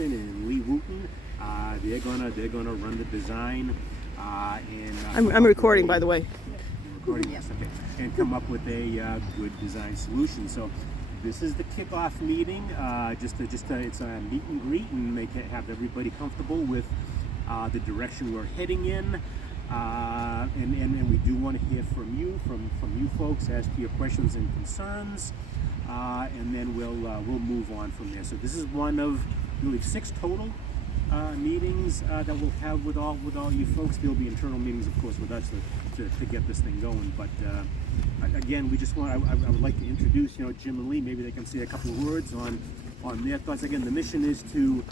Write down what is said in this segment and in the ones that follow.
Nickerson and Lee Wooten. They're gonna run the design. I'm recording, by the way. Recording, yes, okay. And come up with a good design solution. So this is the kickoff meeting. It's a meet and greet, and they can have everybody comfortable with the direction we're heading in. And we do want to hear from you folks as to your questions and concerns, and then we'll move on from there. So this is one of really 6 total meetings that we'll have with all you folks. There'll be internal meetings, of course, with us to get this thing going. But again, I would like to introduce Jim and Lee. Maybe they can say a couple of words on their thoughts. Again, the mission is to.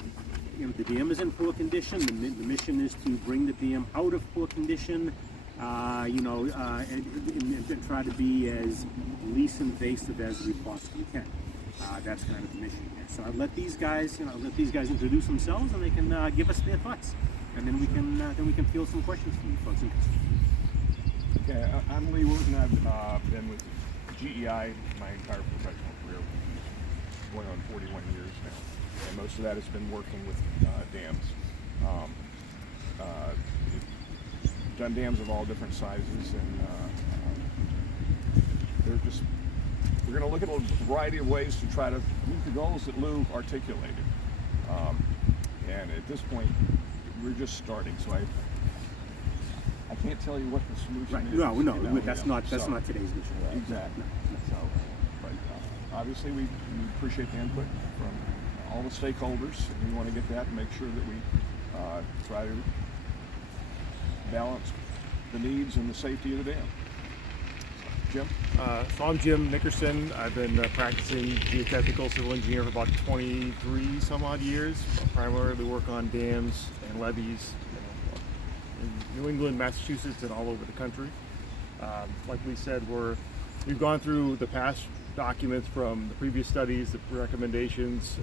The dam is in poor condition. The mission is to bring the dam out of poor condition, and try to be as least invasive as we possibly can. That's kind of the mission here. So I'll let these guys, introduce themselves, and they can give us their thoughts, and then we can field some questions from you folks. Okay, I'm Lee Wooten. I've been with GEI my entire professional career, going on 41 years now. And most of that has been working with dams. Done dams of all different sizes, and we're going to look at a variety of ways to try to meet the goals that Lou articulated. And at this point, we're just starting, so I can't tell you what the solution is. No, that's not today's mission. Exactly. No. So, but obviously we appreciate the input from all the stakeholders, and we want to get that and make sure that we try to balance the needs and the safety of the dam. Jim? So I'm Jim Nickerson. I've been practicing geotechnical civil engineer for about 23 some odd years. I primarily work on dams and levees in New England, Massachusetts, and all over the country. Like we said, we've gone through the past documents from the previous studies, the recommendations.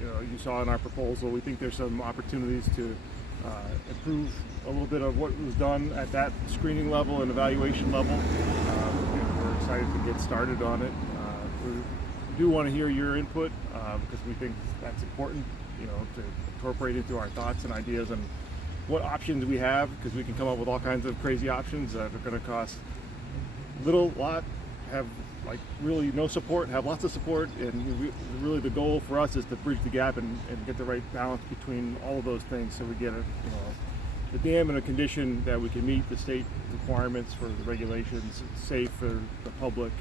You saw in our proposal, we think there's some opportunities to improve a little bit of what was done at that screening level and evaluation level. We're excited to get started on it. We do want to hear your input because we think that's important, to incorporate into our thoughts and ideas on what options we have, because we can come up with all kinds of crazy options that are going to cost lot, have really no support, have lots of support, and really the goal for us is to bridge the gap and get the right balance between all of those things, so we get the dam in a condition that we can meet the state requirements for the regulations, safe for the public,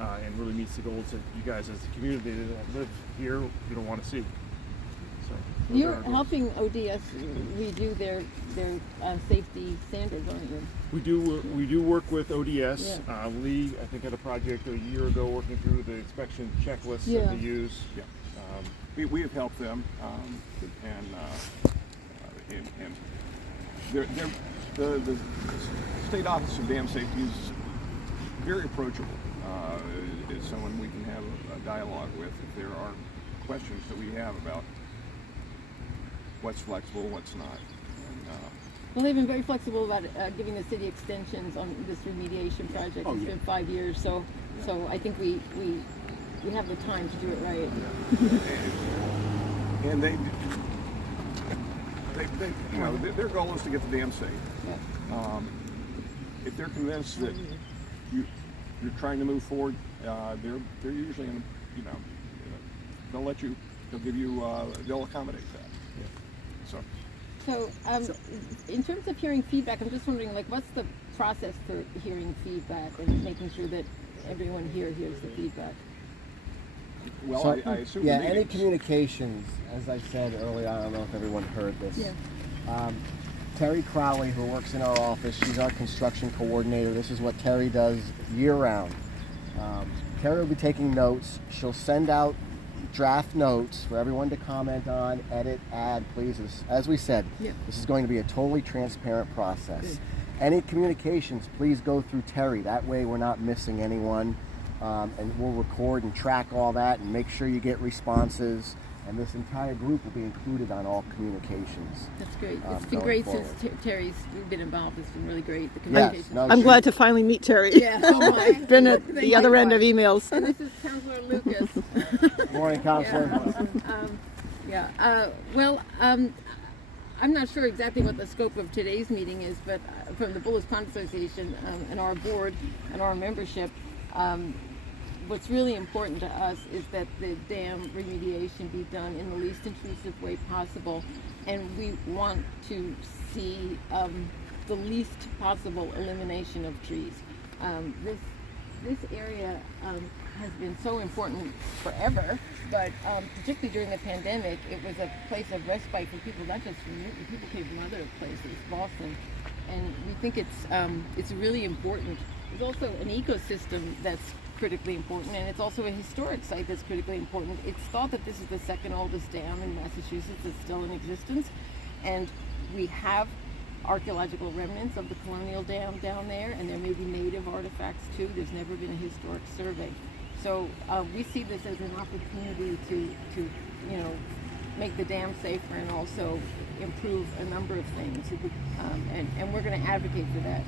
and really meets the goals that you guys as a community that live here want to see. So You're helping ODS redo their safety standards, aren't you? We do work with ODS. Yeah. Lee, I think, had a project a year ago working through the inspection checklist that they use. Yeah. We have helped them, and the State Office of Dam Safety is very approachable. It's someone we can have a dialogue with if there are questions that we have about what's flexible, what's not. Well, they've been very flexible about giving the city extensions on this remediation project. It's been 5 years, so I think we have the time to do it right. And their goal is to get the dam safe. Yeah. If they're convinced that you're trying to move forward, they're usually in, they'll accommodate that. Yeah. So, in terms of hearing feedback, I'm just wondering, what's the process for hearing feedback and making sure that everyone here hears the feedback? Well, So, I assume any communications, as I said earlier, I don't know if everyone heard this. Yeah. Terry Crowley, who works in our office, she's our construction coordinator. This is what Terry does year-round. Terry will be taking notes. She'll send out draft notes for everyone to comment on, edit, add, please. As we said, this is going to be a totally transparent process. Good. Any communications, please go through Terry. That way we're not missing anyone. And we'll record and track all that and make sure you get responses. And this entire group will be included on all communications. That's great. It's been great forward. since Terry's been involved. It's been really great. The communication. Yes, no, I'm I'm glad. glad To to finally meet Terry. Yeah, oh my. been at the other end of emails. And this is Councilor Lucas. Good morning, Councilor. I'm not sure exactly what the scope of today's meeting is, but from the Bullough Pond Association and our board and our membership, what's really important to us is that the dam remediation be done in the least intrusive way possible, and we want to see the least possible elimination of trees. This area has been so important forever, but particularly during the pandemic, it was a place of respite for people, not just from Newton. People came from other places, Boston, and we think it's really important. There's also an ecosystem that's critically important, and it's also a historic site that's critically important. It's thought that this is the second oldest dam in Massachusetts that's still in existence, and we have archaeological remnants of the colonial dam down there, and there may be native artifacts too. There's never been a historic survey. So we see this as an opportunity to make the dam safer and also improve a number of things. And we're going to advocate for that.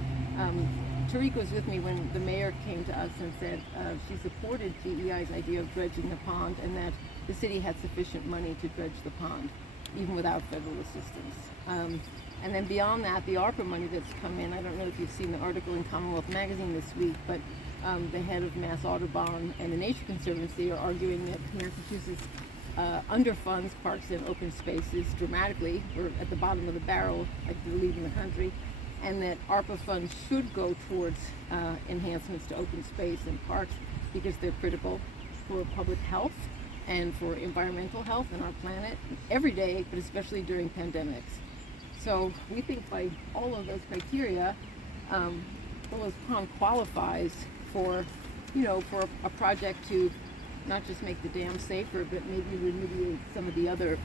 Tariq was with me when the mayor came to us and said she supported GEI's idea of dredging the pond, and that the city had sufficient money to dredge the pond, even without federal assistance. And then beyond that, the ARPA money that's come in, I don't know if you've seen the article in Commonwealth Magazine this week, but the head of Mass Audubon and the Nature Conservancy are arguing that Massachusetts underfunds parks and open spaces dramatically. We're at the bottom of the barrel, I believe, in the country, and that ARPA funds should go towards enhancements to open space and parks because they're critical for public health and for environmental health in our planet every day, but especially during pandemics. So we think by all of those criteria, Bullough's Pond qualifies for a project to not just make the dam safer, but maybe remediate some of the other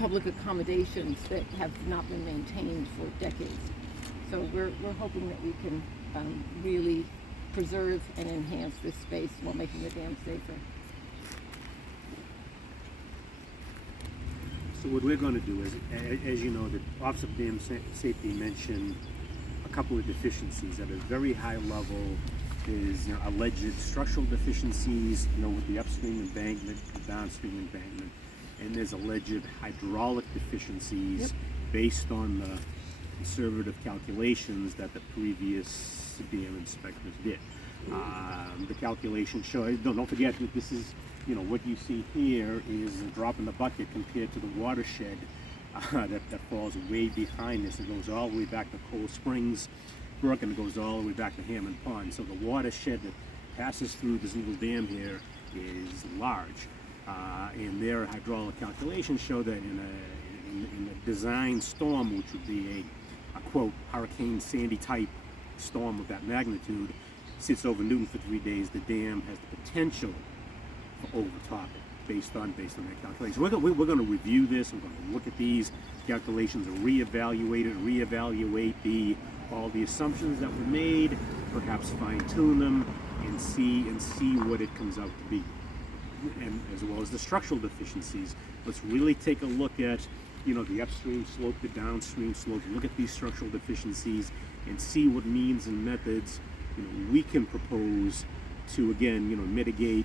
public accommodations that have not been maintained for decades. So we're hoping that we can really preserve and enhance this space while making the dam safer. So what we're going to do is, as you know, the Office of Dam Safety mentioned a couple of deficiencies at a very high level. Is alleged structural deficiencies, with the upstream embankment, the downstream embankment, and there's alleged hydraulic deficiencies based on the conservative calculations that the previous dam inspectors did. The calculations show. Don't forget that this is. What you see here is a drop in the bucket compared to the watershed that falls way behind this. It goes all the way back to Cold Springs Brook, and it goes all the way back to Hammond Pond. So the watershed that passes through this little dam here is large. And their hydraulic calculations show that in a design storm, which would be a quote, Hurricane Sandy type storm of that magnitude, sits over Newton for 3 days, the dam has the potential for overtopping based on that calculation. We're going to review this. We're going to look at these calculations and reevaluate all the assumptions that were made, perhaps fine-tune them, and see what it comes out to be, and as well as the structural deficiencies. Let's really take a look at the upstream slope, the downstream slope. Look at these structural deficiencies and see what means and methods we can propose to again mitigate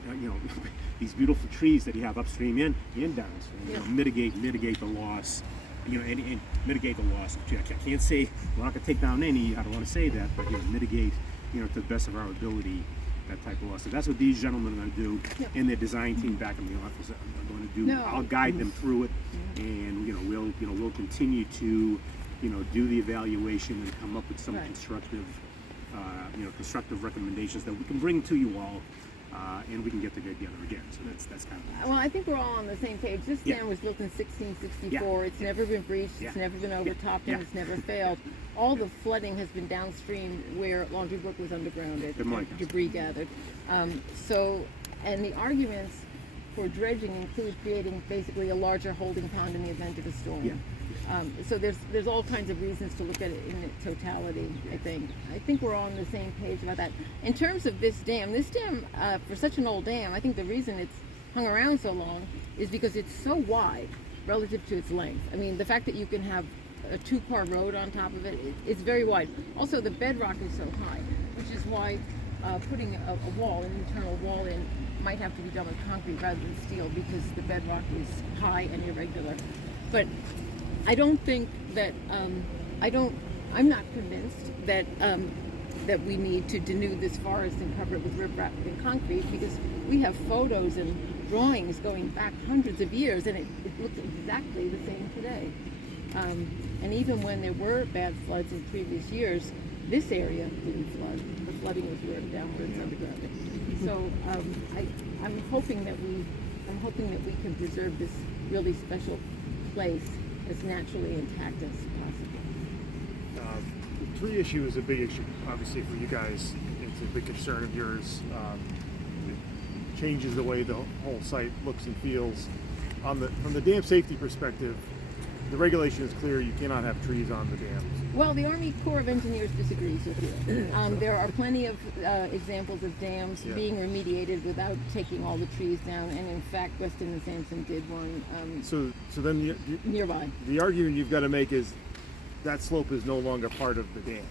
these beautiful trees that you have upstream and downstream. Mitigate the loss. And mitigate the loss. I can't say we're not going to take down any. I don't want to say that, but mitigate to the best of our ability that type of loss. So that's what these gentlemen are going to do, and their design team back in the office are going to do. I'll guide them through it, and we'll continue to do the evaluation and come up with some constructive recommendations that we can bring to you all, and we can get together again. So that's kind of. Well, I think we're all on the same page. This dam was built in 1664. It's never been breached. It's never been overtopped, and it's never failed. All the flooding has been downstream where Laundry Brook was undergrounded, debris gathered. And the arguments for dredging include creating basically a larger holding pond in the event of a storm. So there's all kinds of reasons to look at it in its totality. I think we're all on the same page about that. In terms of this dam for such an old dam, I think the reason it's hung around so long is because it's so wide relative to its length. I mean, the fact that you can have a 2-car road on top of it, it's very wide. Also, the bedrock is so high, which is why putting a wall, an internal wall in, might have to be done with concrete rather than steel because the bedrock is high and irregular. But I don't think that I'm not convinced that that we need to denude this forest and cover it with riprap and concrete, because we have photos and drawings going back hundreds of years, and it looks exactly the same today. And even when there were bad floods in previous years, this area didn't flood. The flooding was where downwards underground. So I'm hoping that we can preserve this really special place as naturally intact as possible. The tree issue is a big issue, obviously, for you guys. It's a big concern of yours. It changes the way the whole site looks and feels. From the dam safety perspective, the regulation is clear. You cannot have trees on the dams. Well, the Army Corps of Engineers disagrees with you. There are plenty of examples of dams being remediated without taking all the trees down, and in fact, Weston and Sampson did one So then nearby. the argument you've got to make is that slope is no longer part of the dam,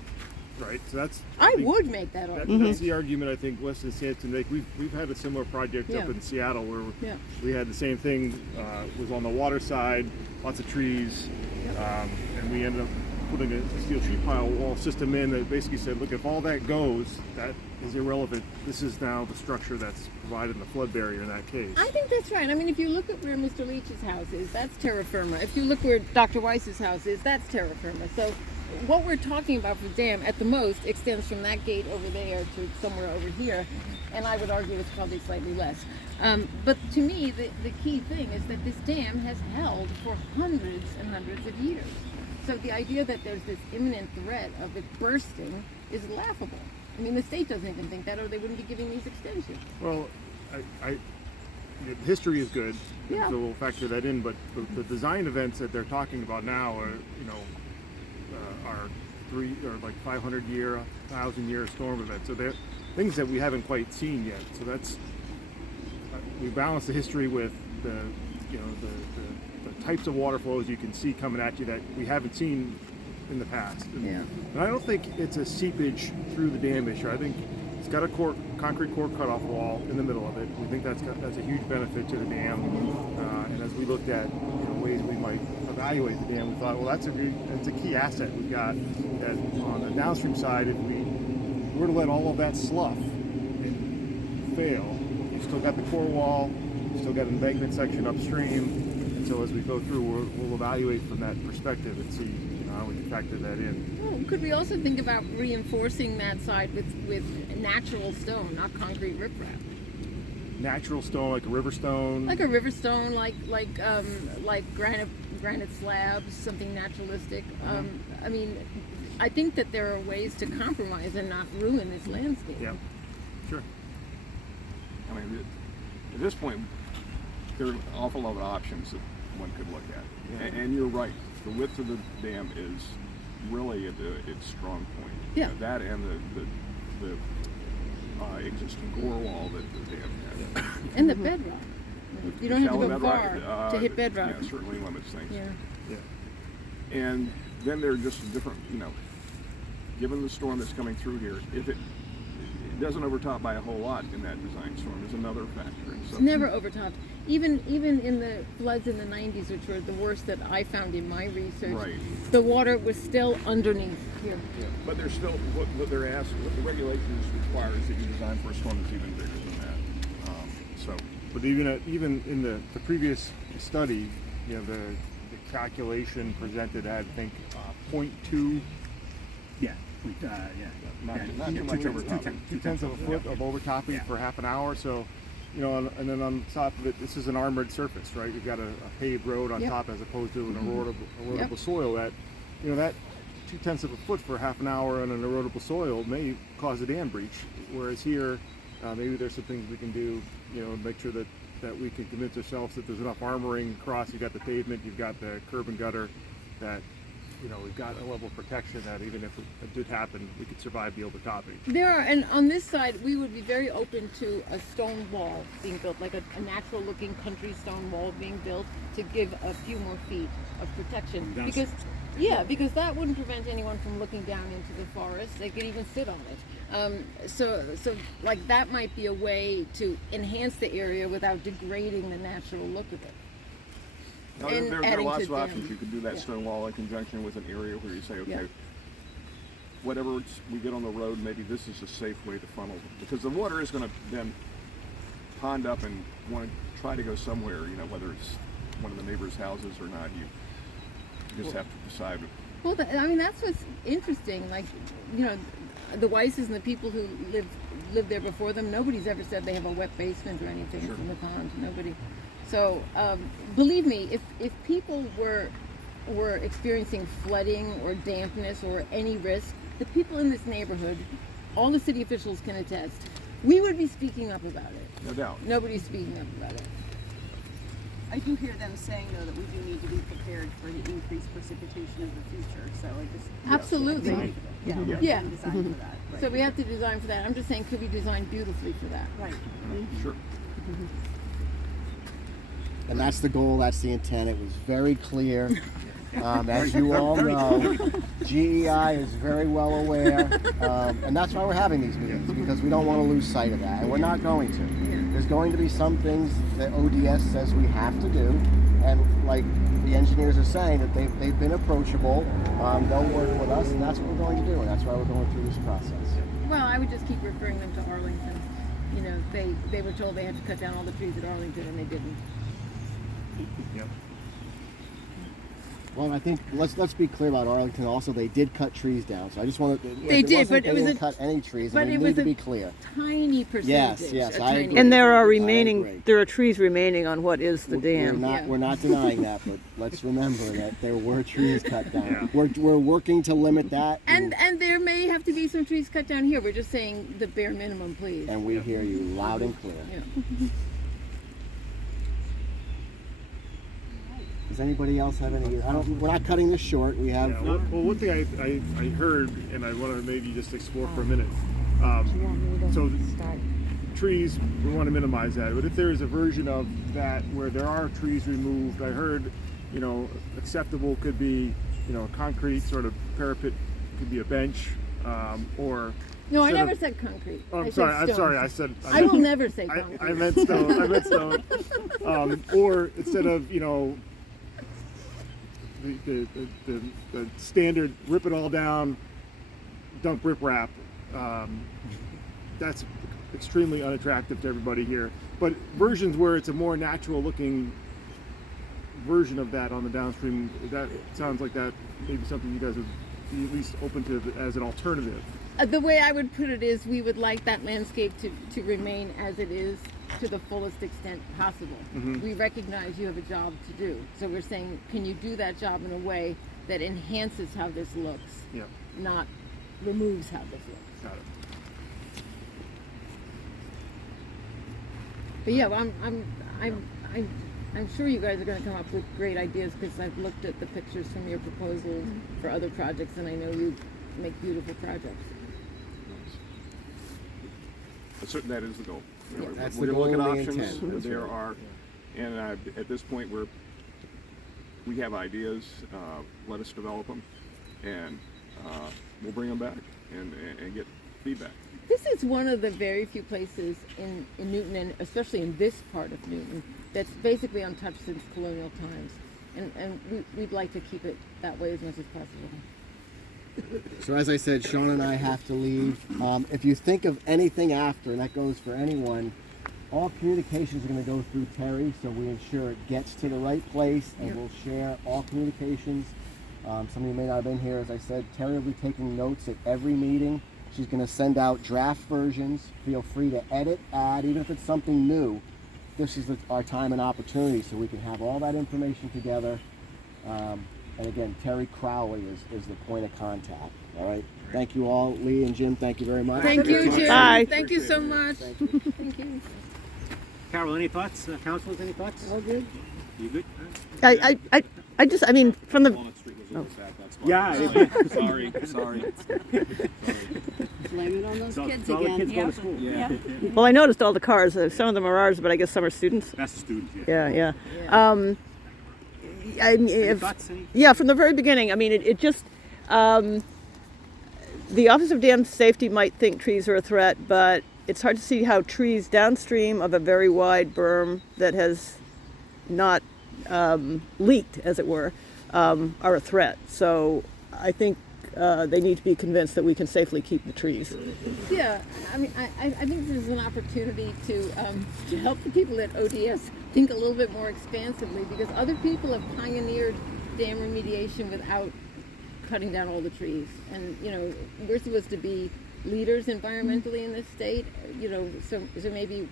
right? So that's I would make that argument. That's the argument I think Weston and Sampson make. We've had a similar project up in Seattle where we had the same thing. Was on the water side, lots of trees, and we ended up putting a steel tree pile wall system in that basically said, look, if all that goes, that is irrelevant. This is now the structure that's provided in the flood barrier in that case. I think that's right. I mean, if you look at where Mr. Leach's house is, that's terra firma. If you look where Dr. Weiss's house is, that's terra firma. So what we're talking about for the dam, at the most, extends from that gate over there to somewhere over here, and I would argue it's probably slightly less. But to me, the key thing is that this dam has held for hundreds and hundreds of years. So the idea that there's this imminent threat of it bursting is laughable. I mean, the state doesn't even think that, or they wouldn't be giving these extensions. Well, history is good, Yeah. so we'll factor that in. But the design events that they're talking about now are 500-year, 1,000-year storm events. So they're things that we haven't quite seen yet. So that's we balance the history with the types of water flows you can see coming at you that we haven't seen in the past. And I don't think it's a seepage through the dam issue. I think it's got a concrete core cutoff wall in the middle of it. We think that's a huge benefit to the dam. And as we looked at ways we might evaluate the dam, we thought, well, that's a key asset we've got. That on the downstream side, if we were to let all of that slough and fail, you still got the core wall, you still got an embankment section upstream. And so as we go through, we'll evaluate from that perspective and see how we can factor that in. Well, could we also think about reinforcing that side with natural stone, not concrete riprap? Natural stone, like a river stone. Like a river stone, like granite slabs, something naturalistic. I mean, I think that there are ways to compromise and not ruin this landscape. Yeah, sure. I mean, at this point, there are an awful lot of options that one could look at. And you're right, the width of the dam is really at its strong point. Yeah. That and the existing core wall that the dam had. And the bedrock. You don't have to go far to hit bedrock. Yeah, certainly limits things. Yeah. And then there are just different, given the storm that's coming through here, if it doesn't overtop by a whole lot in that design storm is another factor. It's never overtopped. Even in the floods in the 90s, which were the worst that I found in my research, the water was still underneath here. Yeah. But there's still, what they're asked, what the regulations require is that you design for a storm that's even bigger than that. But even in the previous study, the calculation presented had, I think, 0.2. Not too much overtopping. 2/10 of a foot of overtopping for half an hour. So, and then on top of it, this is an armored surface, right? You've got a paved road on top as opposed to an erodible soil. That 2/10 of a foot for half an hour on an erodible soil may cause a dam breach. Whereas here, maybe there's some things we can do, make sure that we can convince ourselves that there's enough armoring across. You've got the pavement, you've got the curb and gutter, that we've got a level of protection that even if it did happen, we could survive the overtopping. There are, and on this side, we would be very open to a stone wall being built, like a natural looking country stone wall being built to give a few more feet of protection. Because, because that wouldn't prevent anyone from looking down into the forest. They could even sit on it. So like that might be a way to enhance the area without degrading the natural look of it. Now, And there are adding lots to of options. them. You could do that stone wall in conjunction with an area where you say, okay, Yeah. whatever we get on the road, maybe this is a safe way to funnel them. Because the water is going to then pond up and want to try to go somewhere, whether it's one of the neighbors' houses or not. You just have to decide. Well, that's what's interesting. Like, the Weisses and the people who lived there before them, nobody's ever said they have a wet basement or anything from the pond. Nobody. So, believe me, if people were experiencing flooding or dampness or any risk, the people in this neighborhood, all the city officials can attest, we would be speaking up about it. No doubt. Nobody's speaking up about it. I do hear them saying, though, that we do need to be prepared for the increased precipitation of the future. So I just Absolutely. Yeah. design for that. Right. So we have to design for that. I'm just saying, could we design beautifully for that? Right. Sure. And that's the goal, that's the intent. It was very clear. As you all know, GEI is very well aware, and that's why we're having these meetings, because we don't want to lose sight of that, and we're not going to. There's going to be some things that ODS says we have to do, and like the engineers are saying, that they've been approachable, they'll work with us, and that's what we're going to do, and that's why we're going through this process. Well, I would just keep referring them to Arlington. They were told they had to cut down all the trees at Arlington, and they didn't. Yep. Well, I think let's be clear about Arlington. Also, they did cut trees down, so I just wanted to. They did, but they didn't cut any trees. But and we it need was to a be clear. tiny percentage. Yes, a I tiny agree. And there are I agree. remaining, there are trees remaining on what is the dam. We're not denying that, but let's remember that there were trees cut down. Yeah. We're working to limit that. And there may have to be some trees cut down here. We're just saying the bare minimum, please. And we hear you loud and clear. Yeah. Does anybody else have any? We're not cutting this short. We have. Yeah, well, one thing I heard, and I want to maybe just explore for a minute. So trees, we want to minimize that. But if there is a version of that where there are trees removed, I heard, acceptable could be, a concrete sort of parapet, could be a bench, or. No, I instead never of- said concrete. Oh, I I'm said sorry. I'm stone. sorry. I said. I will never say concrete. I meant stone. I meant stone. Or instead of the standard rip it all down, dump riprap, that's extremely unattractive to everybody here. But versions where it's a more natural looking version of that on the downstream, that sounds like that may be something you guys would be at least open to as an alternative. The way I would put it is we would like that landscape to remain as it is to the fullest extent possible. We recognize you have a job to do. So we're saying, can you do that job in a way that enhances how this looks, Yeah, not removes how this looks? got it. But yeah, I'm sure you guys are going to come up with great ideas, because I've looked at the pictures from your proposals for other projects, and I know you make beautiful projects. That is the goal. That's We're the going to goal look and at the options. intent. There are, and at this point we have ideas. Let us develop them, and we'll bring them back and get feedback. This is one of the very few places in Newton, and especially in this part of Newton, that's basically untouched since colonial times. And we'd like to keep it that way as much as possible. So as I said, Sean and I have to leave. If you think of anything after, and that goes for anyone, all communications are going to go through Terry, so we ensure it gets to the right place, and we'll share all communications. Some of you may not have been here. As I said, Terry will be taking notes at every meeting. She's going to send out draft versions. Feel free to edit, add, even if it's something new. This is our time and opportunity, so we can have all that information together. And again, Terry Crowley is the point of contact. All right. Thank you all, Lee and Jim. Thank you very much. Thank you, Jim. Bye. Thank you so much. Thank you. Thank you. Carol, any thoughts? Councilors, any thoughts? All good. You good? I mean, from the Walnut Street was That's why. Yeah. Sorry. Blame it on those So, kids so all the again. kids go to school. Yeah. Well, I noticed all the cars. Some of them are ours, but I guess some are students. That's the students. Yeah, yeah. Yeah. Any thoughts? Yeah, from the very beginning. I mean, it just the Office of Dam Safety might think trees are a threat, but it's hard to see how trees downstream of a very wide berm that has not leaked, as it were, are a threat. So I think they need to be convinced that we can safely keep the trees. Yeah, I mean, I think there's an opportunity to help the people at ODS think a little bit more expansively, because other people have pioneered dam remediation without cutting down all the trees. And, you know, we're supposed to be leaders environmentally in this state, you know, so maybe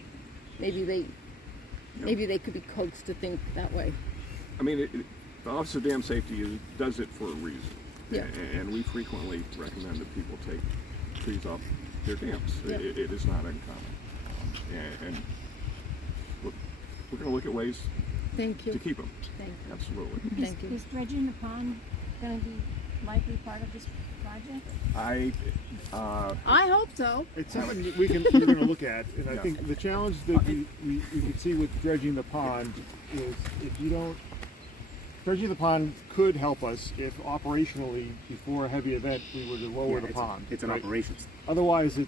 they could be coaxed to think that way. I mean, the Office of Dam Safety does it for a reason. Yeah. And we frequently recommend that people take trees off their dams. Yeah. It is not uncommon. And we're going to look at ways Thank you. to keep them. Thank you. Absolutely. Thank you. Is dredging the pond going to be likely part of this project? I hope so. It's something that we're going to look at, and I Yeah. think the challenge that we can see with dredging the pond is if you don't, dredging the pond could help us if operationally before a heavy event we were to lower the pond. It's an right? operations. Otherwise, you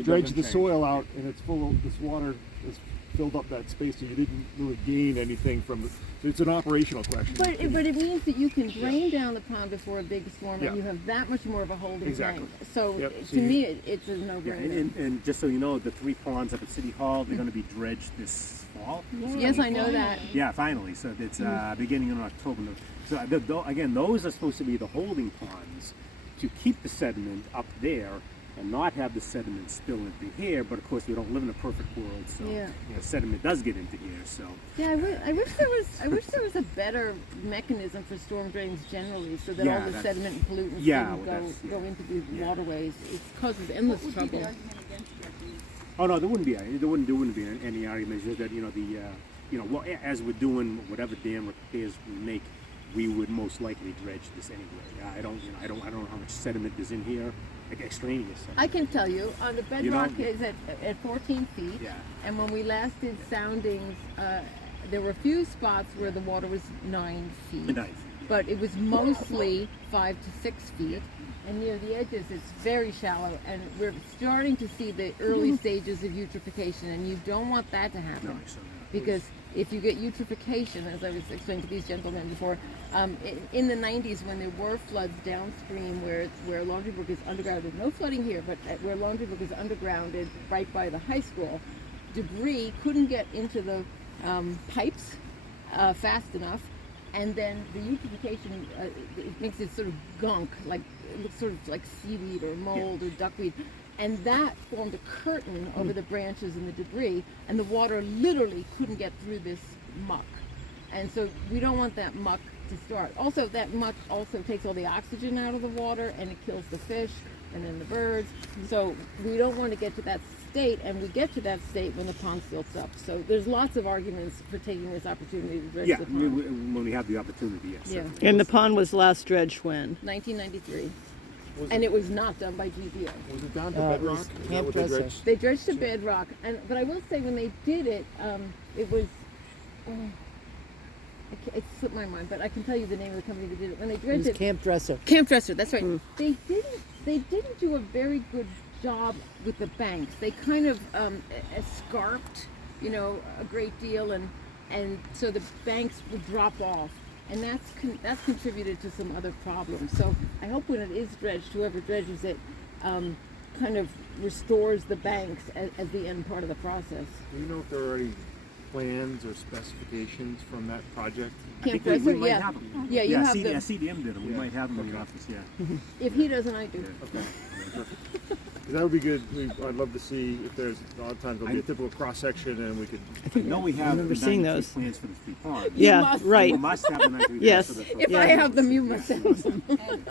It dredge doesn't the change. soil out and it's full of this water has filled up that space, so you didn't really gain anything from it. So it's an operational question. But it means that you can drain down the pond before a big storm, Yeah. and you have that much more of a holding Exactly. tank. So Yep. to So you- me, it's a Yeah, no-brainer. and just so you know, the 3 ponds up at City Hall, they're going to be dredged this fall. Yes, I know that. Yeah, finally. So it's beginning in October. So again, those are supposed to be the holding ponds to keep the sediment up there and not have the sediment spill into here. But of course, we don't live in a perfect world, so Yeah. the sediment does get into here. So Yeah, I wish there was a better mechanism for storm drains generally, so that Yeah, all the that's- sediment and pollutants Yeah, wouldn't well, that's- go yeah. into these Yeah. waterways. It causes endless What would be trouble. the argument against dredging? oh no, there wouldn't be any argument. Just that well, as we're doing whatever dam repairs we make, we would most likely dredge this anyway. I don't know how much sediment is in here, like extraneous sediment. I can tell you, the You know- bedrock is at 14 feet, Yeah. and when we last did soundings, there were a few spots where the water was 9 feet. 9 feet. But it was mostly 5 to 6 feet, and near the edges it's very shallow, and we're starting to see the early stages of eutrophication, and you don't want that to happen. No, so, Because if you get eutrophication, as I was explaining to these gentlemen before, in the 90s when there were floods downstream where Laundry Brook is undergrounded, no flooding here, but where Laundry Brook is undergrounded right by the high school, debris couldn't get into the pipes fast enough, and then the eutrophication it makes it sort of gunk, like it looks sort of like seaweed or mold or duckweed, and that formed a curtain over the branches and the debris, and the water literally couldn't get through this muck, and so we don't want that muck to start. Also, that muck also takes all the oxygen out of the water, and it kills the fish and then the birds. So we don't want to get to that state, and we get to that state when the pond silts up. So there's lots of arguments for taking this opportunity to dredge yeah, the pond. when we have the opportunity, yes. Yeah. certainly. And the pond was last dredged when? 1993, and it was not done by GBO. Was it down to it bedrock? was Is that Camp what they Dresser. dredged? They dredged to bedrock, but I will say when they did it, it was. It slipped my mind, but I can tell you the name of the company that did it. When they It dredged was it, Camp Dresser. Camp Dresser, that's right. They didn't do a very good job with the banks. They kind of escarped, a great deal, and so the banks would drop off, and that's contributed to some other problems. So I hope when it is dredged, whoever dredges it, kind of restores the banks as the end part of the process. Do you know if there are any plans or specifications from that project? I think Camp we Dresser, might yeah. have them. Yeah, you have them. CDM did them. We Yeah. might have them in the office, yeah. If he doesn't, I do. Okay. 'Cause that would be good. I'd love to see if there's, a lot of times there'll be a typical cross section and we could. I know we have remember seeing those. plans for the 3 ponds. Yeah, must. We right. must have the 93 Yes. plans for the If I have them, you must have them. And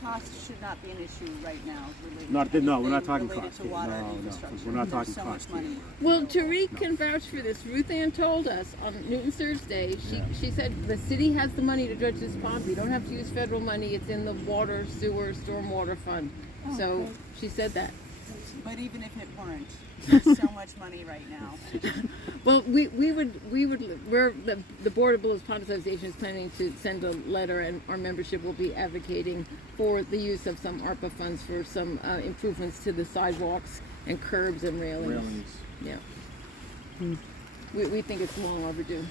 cost should not be an issue right now related Not to no, we're not anything talking related cost to here. water and No, infrastructure. we're not There's talking so cost much here. money. Well, Tariq can vouch for this. Ruth Ann told us on Newton Thursday, she said the city has the money to dredge this pond. We don't have to use federal money. It's in the water, sewer, stormwater fund. Oh, So great. she said that. But even if it weren't, there's so much money right now. Well, we're the Board of Bullough's Pond Association is planning to send a letter, and our membership will be advocating for the use of some ARPA funds for some improvements to the sidewalks and curbs and railings. Yeah. We think it's long overdue.